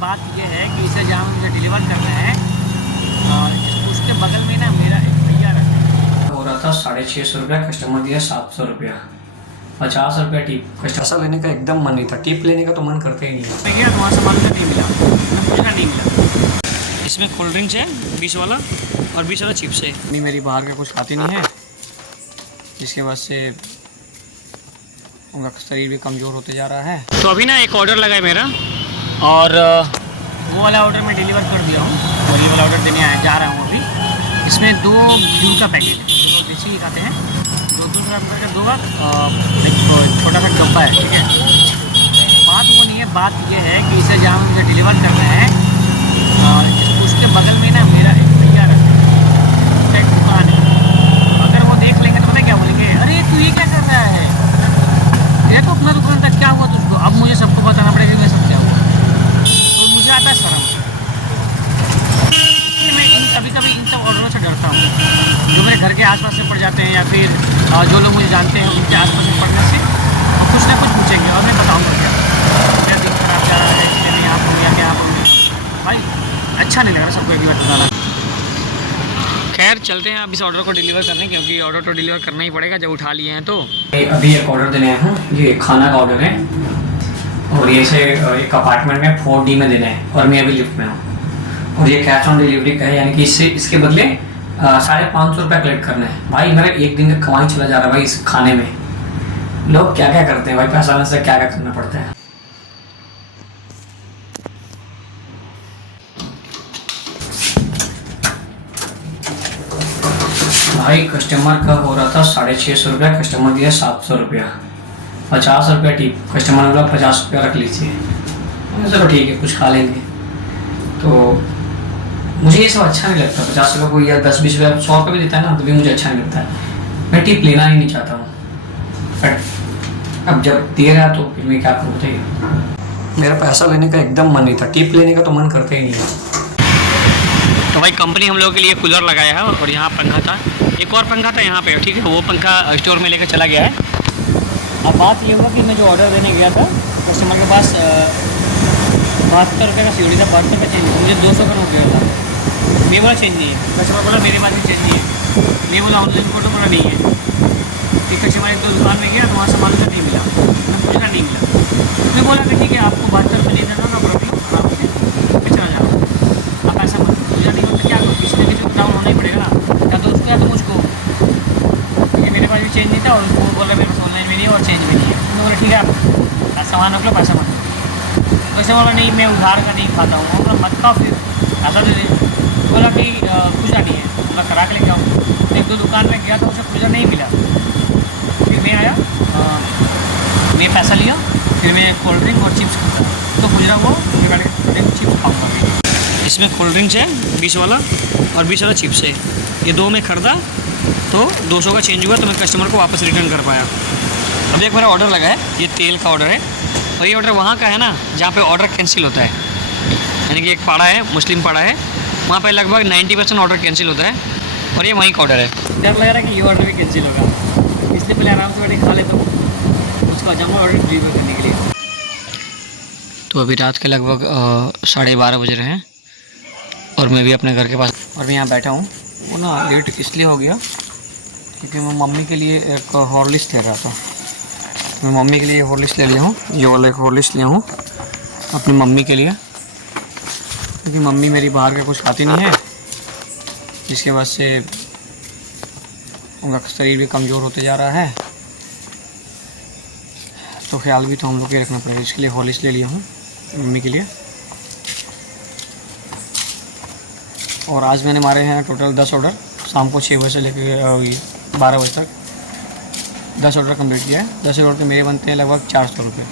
बात ये है कि इसे जहाँ मुझे डिलीवर करना है उसके बगल में ना मेरा एक भैया रहता है। हो रहा था 650 रुपया, कस्टमर दिया 700 रुपया, 50 रुपया टिप। कस्टमर लेने का एकदम मन नहीं था, टिप लेने का तो मन करते ही नहीं है। मैं गया तो वहाँ से मालूम नहीं मिला, मुझे नहीं मिला। इसमें कोल्ड ड्रिंक्स है 20 वाला और 20 वाला चिप्स है। नहीं मेरी बाहर का कुछ खाती नहीं है, जिसके वजह से उनका शरीर भी कमज़ोर होते जा रहा है। तो अभी ना एक ऑर्डर लगा है मेरा और वो वाला ऑर्डर मैं डिलीवर कर दिया हूँ, और ये वाला ऑर्डर देने जा रहा हूँ अभी। इसमें 2 घी का पैकेट है, जो लोग देसी ही खाते हैं, 2 रुपये का 2 एक छोटा सा डब्बा है, ठीक है। बात वो नहीं है, बात ये है कि इसे जहाँ मुझे डिलीवर करना है उसके बगल में ना मेरा एक भैया रहता है, उसका एक दुकान है। अगर वो देख लेंगे तो पता क्या बोलेंगे, अरे तू ये क्या कर रहा है, ये तो अपना दुकान था, क्या हुआ तुझको? अब मुझे सबको बताना पड़ेगा कि मैं सब क्या हुआ, तो मुझे आता है शर्म। मैं कभी कभी इन सब ऑर्डरों से डरता हूँ, जो मेरे घर के आसपास से पड़ जाते हैं, या फिर जो लोग मुझे जानते हैं उनके आसपास से पड़ने से वो कुछ ना कुछ पूछेंगे और मैं बताऊँगा क्या मेरा दिन खराब जा रहा है, इसलिए मैं यहाँ पर या क्या पर भाई अच्छा नहीं लग रहा सबको एक बार बताना। खैर चलते हैं अब इस ऑर्डर को डिलीवर करने, क्योंकि ऑर्डर तो डिलीवर करना ही पड़ेगा जब उठा लिए हैं तो। अभी एक ऑर्डर देने आया हूँ, ये खाना का ऑर्डर है, और ये से एक अपार्टमेंट में 4D में देना है, और मैं अभी लिफ्ट में हूँ, और ये कैश ऑन डिलीवरी का है, यानी कि इसके बदले 550 रुपया कलेक्ट करना है। भाई मेरा एक दिन का कमाई चला जा रहा है भाई इस खाने में। लोग क्या क्या करते हैं भाई, पैसा में से क्या क्या करना पड़ता है। भाई कस्टमर का हो रहा था 650 रुपया, कस्टमर दिया 700 रुपया, 50 रुपया टिप। कस्टमर ने बोला 50 रुपया रख लीजिए, चलो ठीक है कुछ खा लेंगे। तो मुझे ये सब अच्छा नहीं लगता, 50 रुपये को या 10-20 रुपया 100 रुपये भी देता है ना, तो भी मुझे अच्छा नहीं लगता है। मैं टिप लेना ही नहीं चाहता हूँ, बट अब जब दे रहा तो फिर मैं क्या करूँ बताइए। मेरा पैसा लेने का एकदम मन नहीं था, टिप लेने का तो मन करते ही नहीं है। तो भाई कंपनी हम लोगों के लिए कूलर लगाया है, और यहाँ पंखा था, एक और पंखा था यहाँ पे, ठीक है, वो पंखा स्टोर में लेकर चला गया है। अब बात ये हुआ कि मैं जो ऑर्डर देने गया था कस्टमर के पास 72 रुपये का सीढ़ी था, 72 रुपये चेंज, मुझे 200 का रुक गया था। मैं बोला चेंज नहीं है, कस्टमर बोला मेरे पास भी चेंज नहीं है, मैं बोला ऑनलाइन फोटो बोला नहीं है। एक कस्टमर एक 2 दुकान में गया तो वहाँ सामान का नहीं मिला, मुझे का नहीं मिला। मैं बोला कि ठीक है आपको 72 रुपये नहीं देना, ना प्रॉब्लम, हाँ मैं चला जाऊँ, आप ऐसा मत मुझे नहीं होता, क्या करो किसी न किसी को डाउन होना ही पड़ेगा ना, या तो उसको या तो मुझको, क्योंकि मेरे पास भी चेंज नहीं था, और वो बोल रहा मेरे पास ऑनलाइन भी नहीं है और चेंज भी नहीं है। मैं बोला ठीक है आप सामान रख लो, पैसा मत। वैसे बोला नहीं मैं उधार का नहीं खाता हूँ, बोला मत खाओ फिर ऐसा दे दे। बोला कि खुजरा नहीं है, बोला करा के लेके आऊँ। एक 2 दुकान में गया तो उसे खुजरा नहीं मिला, फिर मैं आया, मैं पैसा लिया, फिर मैं कोल्ड ड्रिंक और चिप्स खाता, तो खुजरा वो चिप्स खाऊँगा। इसमें कोल्ड ड्रिंक्स है 20 वाला और 20 वाला चिप्स है, ये 2 में खरीदा तो 200 का चेंज हुआ, तो मैं कस्टमर को वापस रिटर्न कर पाया। अब एक मेरा ऑर्डर लगा है, ये तेल का ऑर्डर है, और ये ऑर्डर वहाँ का है ना जहाँ पे ऑर्डर कैंसिल होता है, यानी कि एक पाड़ा है, मुस्लिम पाड़ा है, वहाँ पे लगभग 90% ऑर्डर कैंसिल होता है, और ये वहीं का ऑर्डर है। डर लग रहा है कि ये ऑर्डर भी कैंसिल होगा, इसलिए पहले आराम से बैठे खा लेता हूँ, उसका जमा ऑर्डर डिलीवर करने के लिए। तो अभी रात के लगभग 12:30 बज रहे हैं, और मैं भी अपने घर के पास, और मैं यहाँ बैठा हूँ। वो ना लेट इसलिए हो गया क्योंकि मैं मम्मी के लिए एक हॉर्लिक्स ले रहा था। मैं मम्मी के लिए हॉर्लिक्स ले लिया हूँ, ये वाला एक हॉर्लिक्स लिया हूँ अपनी मम्मी के लिए, क्योंकि मम्मी मेरी बाहर का कुछ खाती नहीं है, जिसके वजह से उनका शरीर भी कमज़ोर होते जा रहा है, तो ख्याल भी तो हम लोग को रखना पड़ेगा, इसके लिए हॉर्लिक्स ले लिया हूँ मम्मी के लिए। और आज मैंने मारे हैं टोटल 10 ऑर्डर, शाम को 6 बजे से लेकर 12 बजे तक 10 ऑर्डर कंप्लीट किया है। 10 ऑर्डर के मेरे बनते हैं लगभग 400 रुपये।